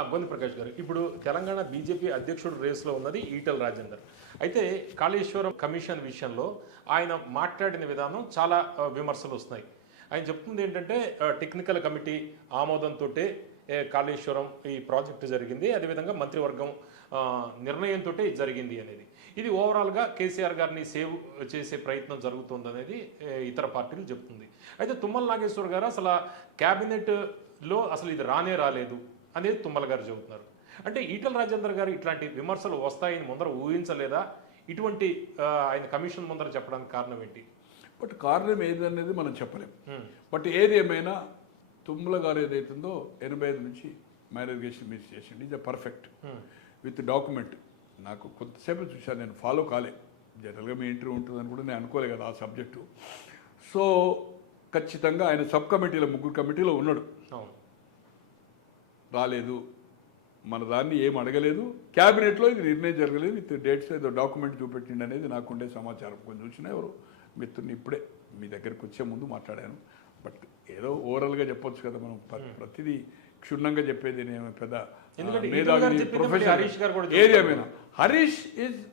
ఆ, ప్రకాష్ గారు. ఇప్పుడు తెలంగాణ బీజేపీ అధ్యక్షుడు రేసులో ఉన్నది ఈటల రాజేందర్. అయితే కాళేశ్వరం కమిషన్ విషయంలో ఆయన మాట్లాడిన విధానం చాలా విమర్శలు వస్తున్నాయి. ఆయన చెప్తుంది ఏంటంటే టెక్నికల్ కమిటీ ఆమోదంతో కాళేశ్వరం ఈ ప్రాజెక్టు జరిగింది. అదేవిధంగా మంత్రివర్గం నిర్ణయంతో జరిగింది అనేది. ఇది ఓవరాల్గా కేసీఆర్ గారిని సేవ్ చేసే ప్రయత్నం జరుగుతుందనేది ఇతర పార్టీలు చెప్తుంది. అయితే తుమ్మల నాగేశ్వర్ గారు అసలు క్యాబినెట్లో అసలు ఇది రానే రాలేదు. అనేది తుమ్మల గారు చెబుతున్నారు. అంటే ఈటల రాజేందర్ గారు ఇట్లాంటి విమర్శలు వస్తాయని ముందర ఊహించలేదా? ఇటువంటి ఆయన కమిషన్ ముందర చెప్పడానికి కారణం ఏంటి? బట్ కారణం ఏది అనేది మనం చెప్పలేం. బట్ ఏది ఏమైనా తుమ్మల గారు ఏదైతుందో ఎనభై ఐదు నుంచి మ్యారేగేషన్ మీరు చేసింది ఇది పర్ఫెక్ట్. With document. నాకు కొంతసేపు చూశాను నేను ఫాలో కాలే. జనరల్గా మీ ఇంటర్వ్యూ ఉంటుందని కూడా నేను అనుకోలే కదా ఆ సబ్జెక్టు. సో ఖచ్చితంగా ఆయన సబ్ కమిటీలో ముగ్గురు కమిటీలో ఉన్నాడు. అవును. రాలేదు. మన దాన్ని ఏం అడగలేదు. క్యాబినెట్లో ఇది నిర్ణయం జరగలేదు. విత్ డేట్స్ ఏదో డాక్యుమెంట్ చూపెట్టిండి అనేది నాకుండే సమాచారం. కొంచెం చూసినా ఎవరు మిత్రుని ఇప్పుడే మీ దగ్గరికి వచ్చే ముందు మాట్లాడాను. బట్ ఏదో ఓవరాల్గా చెప్పొచ్చు కదా మనం. ప్ర- ప్రతిదీ క్షుణ్ణంగా చెప్పేది నేను పెద్ద professional. హరీష్ ఏది. ఏమైనా. ఇస్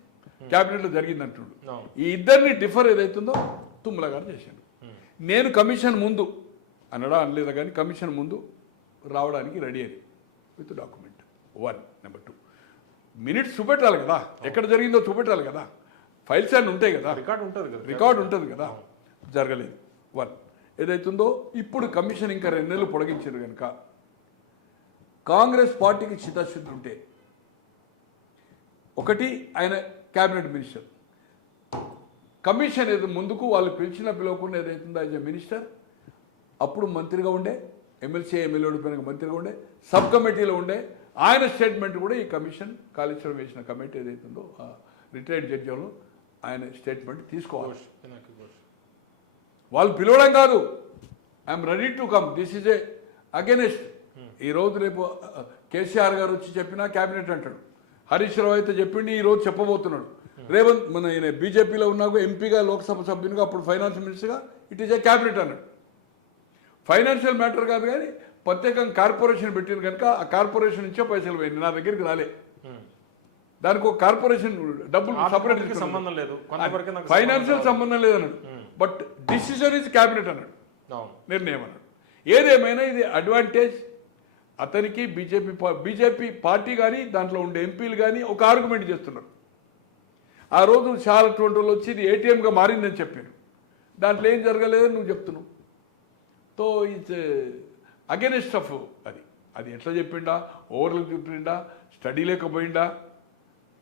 క్యాబినెట్లో జరిగింది అంటున్నాడు. ఈ ఇద్దరిని డిఫర్ ఏదైతుందో తుమ్మల గారు చేశాడు. నేను కమిషన్ ముందు అనడా అనలేదా కానీ కమిషన్ ముందు రావడానికి రెడీ అని with document. One number two. Minutes చూపెట్టాలి కదా. ఎక్కడ జరిగిందో చూపెట్టాలి కదా. ఫైల్స్ అన్నీ ఉంటాయి కదా. రికార్డు ఉంటుంది కదా. రికార్డు ఉంటుంది కదా. జరగలేదు. వన్. ఏదైతుందో ఇప్పుడు కమిషన్ ఇంకా రెండు నెలలు పొడిగించారు కనుక కాంగ్రెస్ పార్టీకి చిత్తశుద్ధి ఉంటే ఒకటి ఆయన క్యాబినెట్ మినిస్టర్. కమిషన్ ఏదో ముందుకు వాళ్ళు పిలిచిన పిలవకుండా ఏదైతుందో యాజ్ ఎ మినిస్టర్ అప్పుడు మంత్రిగా ఉండే ఎమ్మెల్సీ ఎమ్మెల్యే ఓడిపోయిన మంత్రిగా ఉండే సబ్ కమిటీలో ఉండే ఆయన స్టేట్మెంట్ కూడా ఈ కమిషన్ కాళేశ్వరం వేసిన కమిటీ ఏదైతుందో రిటైర్డ్ జడ్జి వాళ్ళు ఆయన స్టేట్మెంట్ తీసుకోవాలి. వాళ్ళు పిలవడం కాదు. I'm ready to come. This is a against. ఈ రోజు రేపు కేసీఆర్ గారు వచ్చి చెప్పినా క్యాబినెట్ అంటాడు. హరీష్ రావు అయితే చెప్పిండి ఈ రోజు చెప్పబోతున్నాడు. రేవంత్ మన ఈయన బీజేపీలో ఉన్నాక ఎంపీగా లోక్సభ సభ్యునిగా అప్పుడు ఫైనాన్స్ మినిస్టర్గా ఇట్ ఈస్ ఏ క్యాబినెట్ అన్నాడు. ఫైనాన్షియల్ మ్యాటర్ కాదు కానీ ప్రత్యేకంగా కార్పొరేషన్ పెట్టింది కనుక ఆ కార్పొరేషన్ నుంచే పైసలు పోయింది. నా దగ్గరికి రాలే. దానికి ఒక కార్పొరేషన్ డబ్బులు సపరేట్ సంబంధం లేదు. ఫైనాన్షియల్ సంబంధం లేదన్నాడు బట్ డిసిజన్ ఇస్ క్యాబినెట్ అన్నాడు. నిర్ణయం అన్నాడు. ఏదేమైనా ఇది అడ్వాంటేజ్ అతనికి బీజేపీ బీజేపీ పార్టీ కానీ దాంట్లో ఉండే ఎంపీలు కానీ ఒక ఆర్గ్యుమెంట్ చేస్తున్నారు. ఆ రోజు చాలా ట్వంటీ వచ్చి ఇది ఏటీఎంగా మారిందని చెప్పారు. దాంట్లో ఏం జరగలేదని నువ్వు చెప్తున్నావు. తో ఇట్స్ అగెనిస్ట్ ఆఫ్ అది. అది ఎట్లా చెప్పిండా? ఓవర్లు చెప్పిండా? స్టడీ లేకపోయిండా?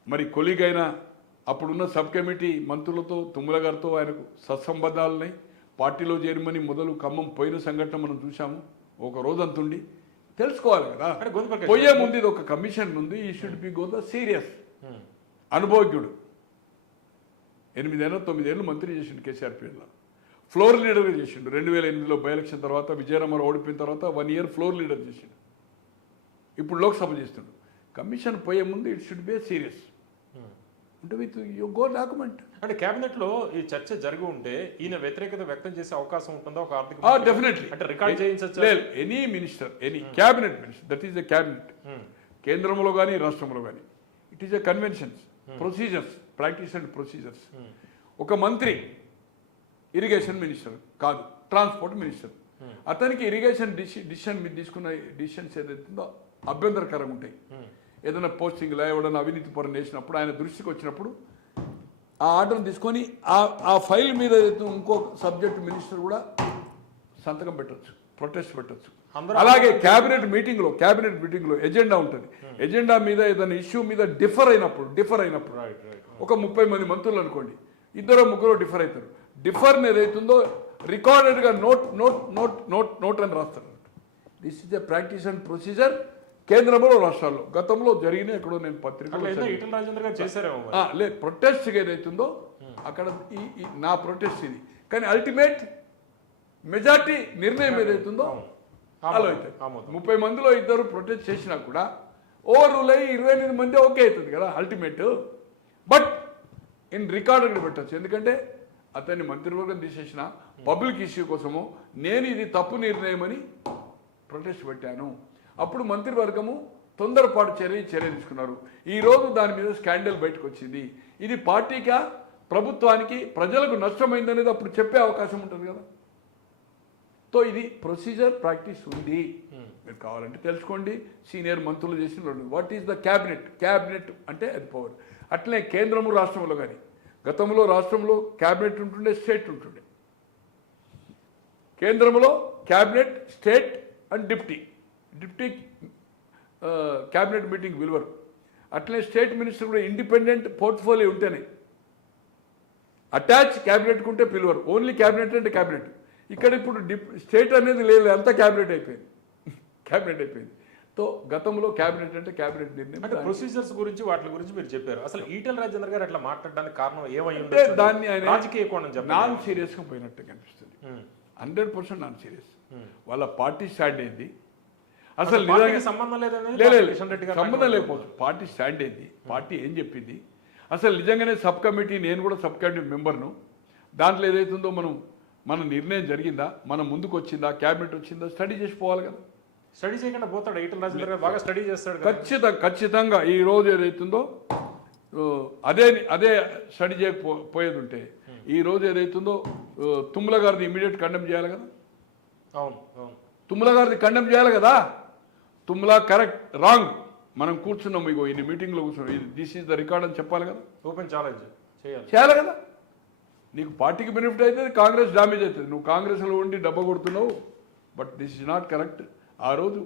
మరి కొలీగ్ అయిన అప్పుడున్న సబ్ కమిటీ మంత్రులతో తుమ్మల గారితో ఆయనకు సత్సంబంధాలని పార్టీలో చేరమని మొదలు ఖమ్మం పోయిన సంఘటన మనం చూసాము ఒక రోజంతుండి తెలుసుకోవాలి కదా. పోయే ముందు ఇది ఒక కమిషన్ ఉంది. ఈ should be go the serious. అనుభవజ్ఞుడు ఎనిమిదేళ్ళు తొమ్మిదేళ్ళు మంత్రి చేసిండు కేసీఆర్ పేర్ల ఫ్లోర్ లీడర్గా చేసిండు. రెండు వేల ఎనిమిదిలో బై ఎలక్షన్ తర్వాత విజయరామారావు ఓడిపోయిన తర్వాత వన్ ఇయర్ ఫ్లోర్ లీడర్ చేసిండు. ఇప్పుడు లోక్సభ చేస్తుండు. కమిషన్ పోయే ముందు it should be serious. Hmm. అంటే విత్ యూ గో డాక్యుమెంట్. అంటే కేబినెట్లో ఈ చర్చ జరిగి ఉంటే ఈయన వ్యతిరేకత వ్యక్తం చేసే అవకాశం ఉంటుందా ఒక ఆర్థిక? డెఫినెట్లీ అంటే record చేయించచ్చు? Any minister any cabinet minister that is the cabinet కేంద్రంలో కానీ రాష్ట్రంలో కానీ it is a conventions procedures practice and procedures ఒక మంత్రి ఇరిగేషన్ మినిస్టర్ కాదు ట్రాన్స్పోర్ట్ మినిస్టర్. అతనికి ఇరిగేషన్ డిసిషన్ మీరు తీసుకున్న డిసిషన్స్ ఏదైతుందో అభ్యంతరకరంగా ఉంటాయి. ఏదైనా పోస్టింగ్ ఎవడన్నా అవినీతి పరం చేసినప్పుడు ఆయన దృష్టికి వచ్చినప్పుడు ఆ ఆర్డర్ తీసుకొని ఆ ఆ ఫైల్ మీద ఏదైతే ఇంకో సబ్జెక్ట్ మినిస్టర్ కూడా సంతకం పెట్టొచ్చు ప్రొటెస్ట్ పెట్టొచ్చు. అలాగే క్యాబినెట్ మీటింగ్లో క్యాబినెట్ మీటింగ్లో ఎజెండా ఉంటుంది. ఎజెండా మీద ఏదైనా ఇష్యూ మీద డిఫర్ అయినప్పుడు డిఫర్ అయినప్పుడు ఒక ముప్పై మంది మంత్రులు అనుకోండి ఇద్దరు ముగ్గురు డిఫర్ అవుతారు. డిఫర్ ఏదైతుందో రికార్డెడ్గా note note note note note అని రాస్తారు. This is a practice and procedure కేంద్రంలో రాష్ట్రాల్లో. గతంలో జరిగిన ఎక్కడో నేను. ఆ, లేదు ప్రొటెస్ట్ ఏదైతుందో అక్కడ ఈ నా ప్రొటెస్ట్ ఇది. కానీ అల్టిమేట్ మెజార్టీ నిర్ణయం ఏదైతుందో. అలా ఆమోదం. ముప్పై మందిలో ఇద్దరు ప్రొటెస్ట్ చేసినా కూడా ఓవర్ రూల్ అయ్యి ఇరవై ఎనిమిది మంది ఓకే అవుతుంది కదా అల్టిమేట్ బట్ ఇన్ రికార్డెడ్ పెట్టచ్చు. ఎందుకంటే అతన్ని మంత్రివర్గం తీసేసిన పబ్లిక్ ఇష్యూ కోసము నేను ఇది తప్పు నిర్ణయం అని ప్రొటెస్ట్ పెట్టాను. అప్పుడు మంత్రివర్గము తొందరపాటు చర్య చర్య తీసుకున్నారు. ఈ రోజు దాని మీద స్కాండల్ బయటకు వచ్చింది. ఇది పార్టీగా ప్రభుత్వానికి ప్రజలకు నష్టమైందనేది అప్పుడు చెప్పే అవకాశం ఉంటుంది కదా. సో ఇది ప్రొసీజర్ ప్రాక్టీస్ ఉంది. మీరు కావాలంటే తెలుసుకోండి. సీనియర్ మంత్రులు చేసిన what is the cabinet cabinet అంటే అది పవర్ అట్లే కేంద్రము రాష్ట్రంలో కానీ. గతంలో రాష్ట్రంలో క్యాబినెట్ ఉంటుండే స్టేట్ ఉంటుండే. కేంద్రంలో cabinet state and deputy. Deputy cabinet meeting విలువరు అట్లే స్టేట్ మినిస్టర్ కూడా ఇండిపెండెంట్ పోర్ట్ఫోలియో ఉంటేనే. అటాచ్ క్యాబినెట్కి ఉంటే పిలువరు. ఓన్లీ క్యాబినెట్ అంటే క్యాబినెట్. ఇక్కడ ఇప్పుడు డిప్ స్టేట్ అనేది లేదు అంతా క్యాబినెట్ అయిపోయింది. క్యాబినెట్ అయిపోయింది. సో గతంలో క్యాబినెట్ అంటే క్యాబినెట్ నిర్ణయం అంటే ప్రొసీజర్స్ గురించి వాటి గురించి మీరు చెప్పారు. అసలు ఈటెల రాజేందర్ గారు అట్లా మాట్లాడడానికి కారణం ఏమై ఉండొచ్చు? దాన్ని ఆయన రాజకీయ కోణం నాన్ సీరియస్గా పోయినట్టు కనిపిస్తుంది. Hundred percent non serious. వాళ్ళ పార్టీ స్టాండ్ ఏంది? అసలు సంబంధం లేదనేది లే, లే, లే. కిషన్ రెడ్డి గారు సంబంధం. లేకపోవచ్చు. పార్టీ స్టాండ్ ఏంది? పార్టీ ఏం చెప్పింది? అసలు నిజంగానే సబ్ కమిటీ నేను కూడా సబ్ కమిటీ మెంబర్ను. దాంట్లో ఏదైతుందో మనం మన నిర్ణయం జరిగిందా? మనం ముందుకు వచ్చిందా క్యాబినెట్ వచ్చిందా? స్టడీ చేసిపోవాలి కదా. స్టడీ చేయకుండా పోతాడు ఈటెల రాజేందర్ గారు. బాగా స్టడీ చేస్తాడు. ఖచ్చితంగా ఖచ్చితంగా ఈ రోజు ఏదైతుందో అదే అదే స్టడీ చేయకపో పోయేది ఉంటే ఈ రోజు ఏదైతుందో తుమ్మల గారిని ఇమీడియట్ కండెమ్ చేయాలి కదా? అవును అవును. తుమ్మల గారిని కండెమ్ చేయాలి కదా? Tummala correct wrong. మనం కూర్చున్నాం ఇగో ఇన్ని మీటింగ్లో కూర్చున్నాం. ఇది దిస్ ఈజ్ ద రికార్డ్ అని చెప్పాలి కదా? ఓపెన్ ఛాలెంజ్ చేయాలి. చేయాలి కదా? నీకు పార్టీకి బెనిఫిట్ అవుతుంది కాంగ్రెస్ డ్యామేజ్ అవుతుంది నువ్వు కాంగ్రెస్లో ఉండి డబ్బ కొడుతున్నావు but this is not correct. ఆ రోజు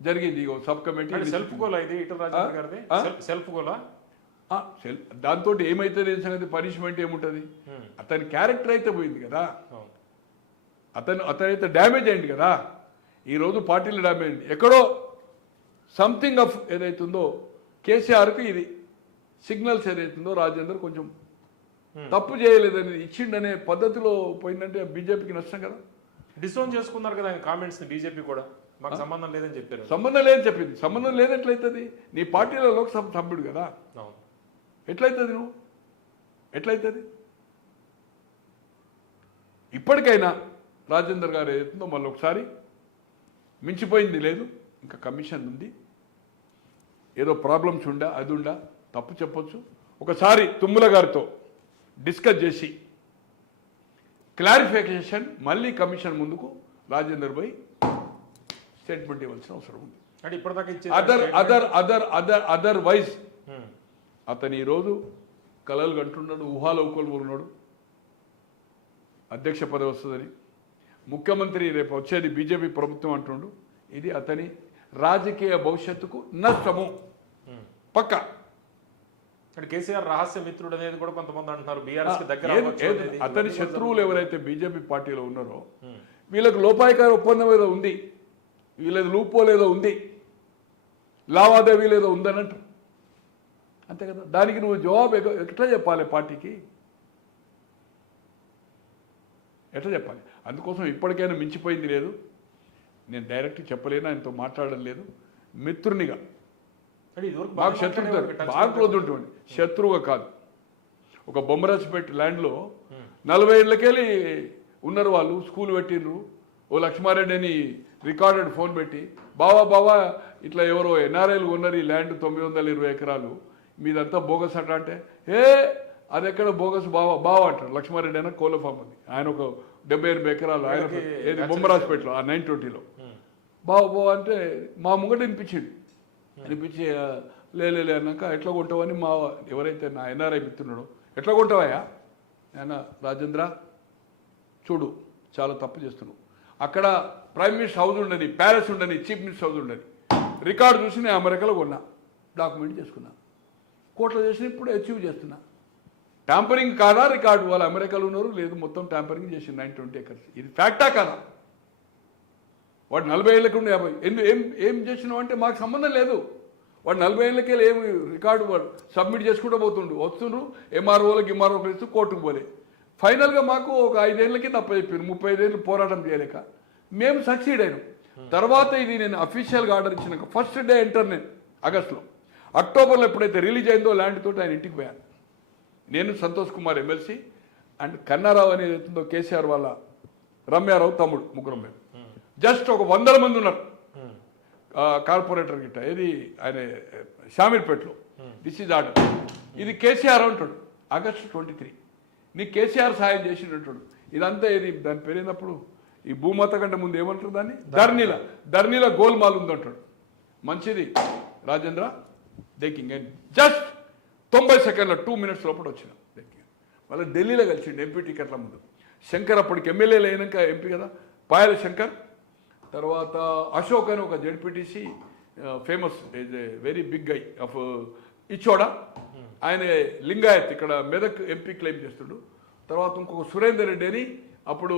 జరిగింది ఇగో సబ్ కమిటీ సెల్ఫ్ గోలా ఇది రాజేందర్ గారిది? సెల్ఫ్ గోలా? దాంతో ఏమైతుంది సంగతి పనిష్మెంట్ ఏముంటుంది. అతని క్యారెక్టర్ అయితే పోయింది కదా. అతను అతనైతే డ్యామేజ్ అయింది కదా. ఈరోజు పార్టీలు డ్యామేజ్ అయింది. ఎక్కడో సంథింగ్ ఆఫ్ ఏదైతుందో కేసీఆర్కి ఇది సిగ్నల్స్ ఏదైతుందో రాజేందర్ కొంచెం తప్పు చేయలేదని ఇచ్చిండనే పద్ధతిలో పోయిందంటే బీజేపీకి నష్టం కదా. డిసోన్ చేసుకున్నారు కదా ఆయన కామెంట్స్ని బీజేపీ కూడా. మాకు సంబంధం లేదని చెప్పారు. సంబంధం లేదని చెప్పింది. సంబంధం లేదెట్లయితుంది నీ పార్టీలో లోక్సభ సభ్యుడు కదా. ఎట్లయితుంది నువ్వు? ఎట్లయితుంది? ఇప్పటికైనా రాజేందర్ గారు ఏదైతుందో మళ్ళీ ఒకసారి. మించిపోయింది లేదు. ఇంకా కమిషన్ ఉంది. ఏదో ప్రాబ్లమ్స్ ఉండా అది ఉండా తప్పు చెప్పొచ్చు. ఒకసారి తుమ్మల గారితో డిస్కస్ చేసి క్లారిఫికేషన్ మళ్ళీ కమిషన్ ముందుకు రాజేందర్ భాయ్ స్టేట్మెంట్ ఇవ్వాల్సిన అవసరం ఉంది. Other other other other otherwise అతను ఈరోజు కలలు కంటున్నాడు ఊహాలోకలు ఉన్నాడు అధ్యక్ష పదవి వస్తుందని ముఖ్యమంత్రి రేపు వచ్చేది బీజేపీ ప్రభుత్వం అంటుండు. ఇది అతని రాజకీయ భవిష్యత్తుకు నష్టము. పక్క. అంటే కేసీఆర్ రహస్య మిత్రుడు అనేది కూడా కొంతమంది అంటున్నారు. బీఆర్ఎస్ దగ్గర. అతని శత్రువులు ఎవరైతే బీజేపీ పార్టీలో ఉన్నారో వీళ్ళకి లోపాయికార ఒప్పందం ఏదో ఉంది. వీళ్ళది లూపోలు ఏదో ఉంది. లావాదేవీలు ఏదో ఉందన్నట్టు. అంతే కదా? దానికి నువ్వు జవాబు ఎట్లా చెప్పాలి పార్టీకి? ఎట్లా చెప్పాలి? అందుకోసం ఇప్పటికైనా మించిపోయింది లేదు. నేను డైరెక్ట్ చెప్పలేను ఆయనతో మాట్లాడడం లేదు. మిత్రునిగా. అంటే ఇదివరకు బాగా శత్రువు క్లోజ్ ఉంటుంది శత్రువుగా కాదు. ఒక బొమ్మరాజుపేట ల్యాండ్లో నలభై ఏళ్ళకెళ్ళి ఉన్నారు వాళ్ళు స్కూల్ పెట్టిండ్రు ఓ లక్ష్మారెడ్డి అని రికార్డెడ్ ఫోన్ పెట్టి బావా బావా ఇట్లా ఎవరో ఎన్ఆర్ఐలు ఉన్నారు ఈ ల్యాండ్ తొమ్మిది వందల ఇరవై ఎకరాలు. మీదంతా బోగస్ అట్లా అంటే ఏ అది ఎక్కడ బోగస్ బావా బావా అంటారు. లక్ష్మారెడ్డి అయినా కోళ్ళ ఫామ్ ఉంది. ఆయన ఒక డెబ్బై ఎనిమిది ఎకరాలు ఆయన ఏది బొమ్మరాజుపేటలో ఆ నైన్ ట్వంటీలో. బావ బావ అంటే మా ముంగట వినిపించింది. అనిపించి లేలే లే అన్నాక ఎట్లా కొంటావని మా ఎవరైతే నా ఎన్ఆర్ఐ మిత్రున్నాడో ఎట్లా కొంటావయ్యా? ఆయన రాజేంద్ర చూడు చాలా తప్పు చేస్తున్నావు. అక్కడ ప్రైమ్ మినిస్టర్ హౌస్ ఉండని ప్యాలెస్ ఉండని చీఫ్ మినిస్టర్ హౌస్ ఉండని రికార్డు చూసి నేను అమెరికాలో కొన్నా డాక్యుమెంట్ చేసుకున్నా. కోట్లు చేసిన ఇప్పుడు అచీవ్ చేస్తున్నా. ట్యాంపరింగ్ కాదా రికార్డు? వాళ్ళు అమెరికాలో ఉన్నారు లేదు మొత్తం ట్యాంపరింగ్ చేసి నైన్ ట్వంటీ ఎకర్స్. ఇది ఫ్యాక్టా కాదా? వాడు నలభై ఏళ్ళకి ఉండి యాభై ఎందు ఏం ఏం చేసినావు అంటే మాకు సంబంధం లేదు. వాడు నలభై ఏళ్ళకి ఏమి రికార్డు వాడు సబ్మిట్ చేసుకుంటూ పోతుండు. వస్తుండ్రు ఎంఆర్ఓలకు ఎంఆర్ఓకి ఇస్తూ కోర్టుకు పోలే. ఫైనల్గా మాకు ఒక ఐదేళ్ళకి తప్ప చెప్పారు ముప్పై ఐదేళ్ళు పోరాటం చేయలేక. మేము సక్సీడ్ అయినాం. తర్వాత ఇది నేను అఫీషియల్గా ఆర్డర్ ఇచ్చినాక ఫస్ట్ డే ఎంటర్ నేను ఆగస్టులో. అక్టోబర్లో ఎప్పుడైతే రిలీజ్ అయిందో ల్యాండ్ తోటి ఆయన ఇంటికి పోయాను నేను సంతోష్ కుమార్ ఎమ్మెల్సీ అండ్ కన్నారావు అనేది అవుతుందో కేసీఆర్ వాళ్ళ రమ్యారావు తమ్ముడు ముగ్గురం మేము. జస్ట్ ఒక వందల మంది ఉన్నారు. కార్పొరేటర్ గిట్ట. ఏది? ఆయన షామీర్పేటలో దిస్ ఈజ్ ఆర్డర్ ఇది కేసీఆర్ అంటాడు. ఆగస్టు ట్వంటీ త్రీ నీ కేసీఆర్ సాయం చేసినట్టు ఇదంతా ఇది దాని పేరైనప్పుడు ఈ భూమాత కంటే ముందు ఏమంటారు దాన్ని? ధర్నీల. ధర్నీల. గోల్మాల్ ఉందంటాడు. మంచిది. రాజేంద్ర డేకింగ్ అండ్ జస్ట్ తొంభై సెకండ్ల టూ మినిట్స్ లోపల వచ్చిన. డేకింగ్ మళ్ళీ ఢిల్లీలో కలిసిండు. ఎంపీ టికెట్ల ముందు. శంకర్ అప్పటికి ఎమ్మెల్యేలు అయినాక ఎంపీ కదా? పాయల శంకర్ తర్వాత అశోక్ అని ఒక ZPTC famous is a very big guy of Ichoda? ఆయన లింగాయత్ ఇక్కడ మెదక్ ఎంపీ క్లెయిమ్ చేస్తుడు. తర్వాత ఇంకొక సురేందర్ రెడ్డి అని అప్పుడు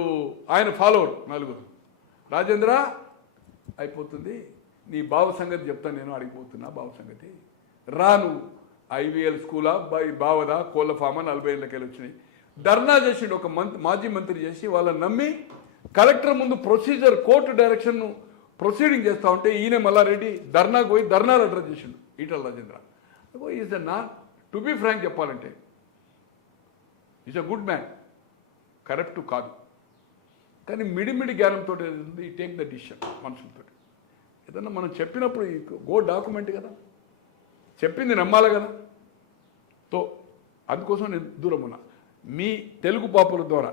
ఆయన ఫాలోవర్ నలుగురు. రాజేంద్ర అయిపోతుంది. నీ బావ సంగతి చెప్తాను నేను అడిగిపోతున్నా బావ సంగతి. రాను ఐవీఎల్ స్కూలా బై బావదా కోళ్ళ ఫామా నలభై ఏళ్ళకెళ్ళి వచ్చినాయి ధర్నా చేసిండు ఒక మంత్ మాజీ మంత్రి చేసి వాళ్ళని నమ్మి కలెక్టర్ ముందు ప్రొసీజర్ కోర్టు డైరెక్షన్ ప్రొసీడింగ్ చేస్తా ఉంటే ఈయన మల్లారెడ్డి ధర్నాకు పోయి ధర్నాలు అడ్రస్ చేసిండు ఈటల రాజేంద్ర. ఈజ్ అ నా టు బి ఫ్రాంక్ చెప్పాలంటే is a good man correct కాదు. కానీ మిడిమిడి జ్ఞానంతో ఈ టేక్ ద డిసిషన్ మనుషులతో ఏదన్నా మనం చెప్పినప్పుడు గో డాక్యుమెంట్ కదా చెప్పింది నమ్మాలి కదా. తో అందుకోసం నేను దూరం ఉన్నా. మీ తెలుగు పాపుల ద్వారా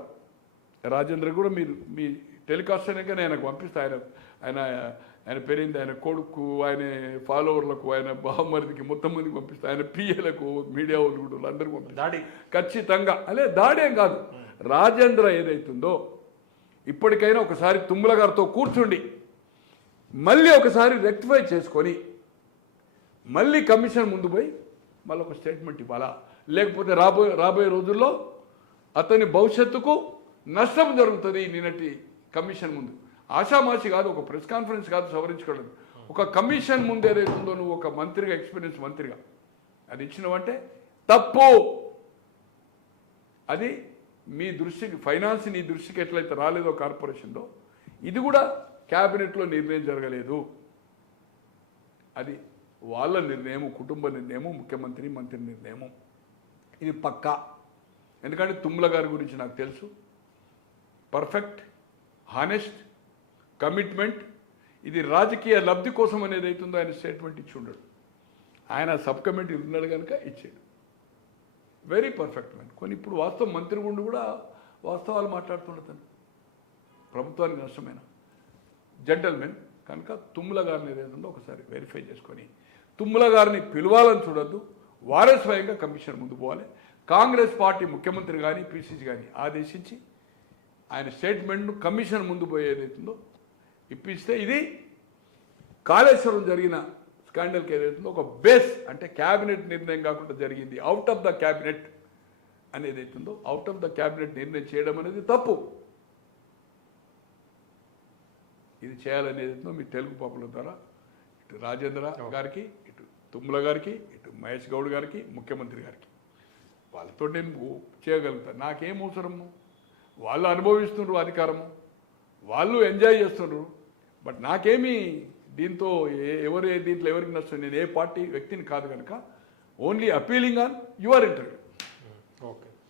రాజేంద్ర కూడా మీరు మీ టెలికాస్ట్ అయినాక నేను ఆయనకు పంపిస్తా. ఆయన ఆయన ఆయన పేరేంది? ఆయన కొడుకు ఆయన ఫాలోవర్లకు ఆయన బావమరిదికి మొత్తం మందికి పంపిస్తా. ఆయన పిఏలకు మీడియా వాళ్ళు కూడా అందరికీ పంపిస్తా. దాడి. ఖచ్చితంగా. అలే దాడేం కాదు. రాజేంద్ర ఏదైతుందో ఇప్పటికైనా ఒకసారి తుమ్మల గారితో కూర్చుండి మళ్ళీ ఒకసారి రెక్టిఫై చేసుకొని మళ్ళీ కమిషన్ ముందు పోయి మళ్ళీ ఒక స్టేట్మెంట్ ఇవ్వాలా? లేకపోతే రాబోయే రాబోయే రోజుల్లో అతని భవిష్యత్తుకు నష్టం జరుగుతుంది నిన్నటి కమిషన్ ముందు. ఆషామాషి కాదు ఒక ప్రెస్ కాన్ఫరెన్స్ కాదు సవరించుకోవడం ఒక కమిషన్ ముందు ఉందో నువ్వు ఒక మంత్రిగా ఎక్స్పీరియన్స్ మంత్రిగా. అది ఇచ్చినవంటే తప్పు. అది మీ దృష్టికి ఫైనాన్స్ నీ దృష్టికి ఎట్లయితే రాలేదో కార్పొరేషన్లో ఇది కూడా క్యాబినెట్లో నిర్ణయం జరగలేదు. అది వాళ్ళ నిర్ణయం కుటుంబ నిర్ణయం ముఖ్యమంత్రి మంత్రి నిర్ణయం ఇది పక్కా. ఎందుకంటే తుమ్ముల గారి గురించి నాకు తెలుసు. Perfect honest commitment. ఇది రాజకీయ లబ్ధి కోసం అనేది అవుతుందో ఆయన స్టేట్మెంట్ ఇచ్చి ఉండడు. ఆయన సబ్ కమిటీ ఉన్నాడు కనుక ఇచ్చాడు. వెరీ పర్ఫెక్ట్ మ్యాన్ కొన్ని ఇప్పుడు వాస్తవం మంత్రి ఉండి కూడా వాస్తవాలు మాట్లాడుతున్నాడు తను. ప్రభుత్వానికి నష్టమైన? జెంటల్మెన్ కనుక తుమ్ముల గారిని ఏదైతుందో ఒకసారి వెరిఫై చేసుకొని తుమ్ముల గారిని పిలవాలని చూడొద్దు. వారే స్వయంగా కమిషన్ ముందు పోవాలి. కాంగ్రెస్ పార్టీ ముఖ్యమంత్రి కానీ పిసిసి కానీ ఆదేశించి ఆయన స్టేట్మెంట్ను కమిషన్ ముందు పోయి ఏదైతుందో ఇప్పిస్తే ఇది కాళేశ్వరం జరిగిన స్కాండల్కి ఏదైతుందో ఒక బేస్ అంటే క్యాబినెట్ నిర్ణయం కాకుండా జరిగింది. అవుట్ ఆఫ్ ద క్యాబినెట్ అనేది అవుతుందో అవుట్ ఆఫ్ ద క్యాబినెట్ నిర్ణయం చేయడం అనేది తప్పు. ఇది చేయాలనేది మీ తెలుగు పాపుల ద్వారా ఇటు రాజేంద్ర గారికి ఇటు తుమ్మల గారికి ఇటు మహేష్ గౌడ్ గారికి ముఖ్యమంత్రి గారికి. వాళ్ళతో నేను చేయగలుగుతాను నాకేం అవసరము? వాళ్ళు అనుభవిస్తున్నారు అధికారము వాళ్ళు ఎంజాయ్ చేస్తున్నారు బట్ నాకేమీ దీంతో ఏ- ఎవరు దీంట్లో ఎవరికి నష్టం? నేను ఏ పార్టీ వ్యక్తిని కాదు కనుక only appealing on your interview